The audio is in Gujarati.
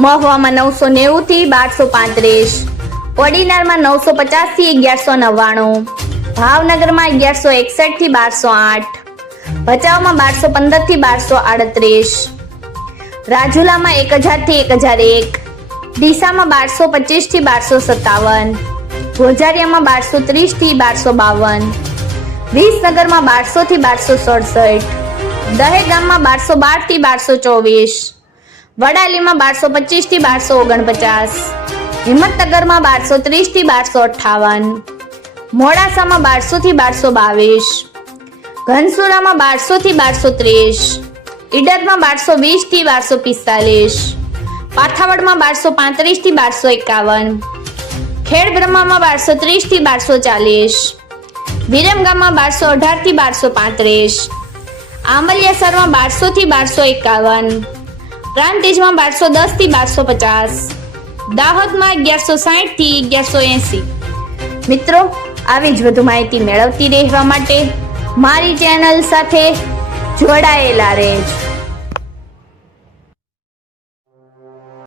મહુવામાં નવસો નેવું થી બારસો પાંત્રીસ. ઓર્ડિનરમાં નવસો પચાસથી અગિયારસો નવ્વાણું. ભાવનગરમાં અગિયારસો એકસઠથી બારસો આઠ. ભચાઉમાં બારસો પંદરથી બારસો આડત્રીસ. રાજુલામાં એક હજારથી એક હજાર એક. ડીસામાં બારસો પચીસથી બારસો સત્તાવન. ગોજારિયામાં બારસો ત્રીસથી બારસો બાવન. વિસનગરમાં બારસો થી બારસો સડસઠ. દહેગામમાં બારસો બારથી બારસો ચોવીસ. વડાલીમાં બારસો પચીસથી બારસો ઓગણપચાસ. હિંમતનગરમાં બારસો ત્રીસથી બારસો અઠ્ઠાવન. મોડાસામાં બારસો થી બારસો બાવીસ. ઘનસુરામાં બારસો થી બારસો ત્રીસ. ઈડરમાં બારસો વીસથી બારસો પિસ્તાલીસ. પાથાવડમાં બારસો પાંત્રીસથી બારસો એકાવન. ખેડ બ્રહ્મામાં બારસો ત્રીસથી બારસો ચાલીસ. વિરમગામમાં બારસો અઢારથી બારસો પાંત્રીસ. આંબલિયાસરમાં બારસો થી બારસો એકાવન. પ્રાંતિજમાં બારસો દસથી બારસો પચાસ. દાહોદમાં અગિયારસો સાઠથી અગિયારસો એંસી. મિત્રો, આવી જ વધુ માહિતી મેળવતી રહેવા માટે મારી ચેનલ સાથે જોડાયેલા રહેજો.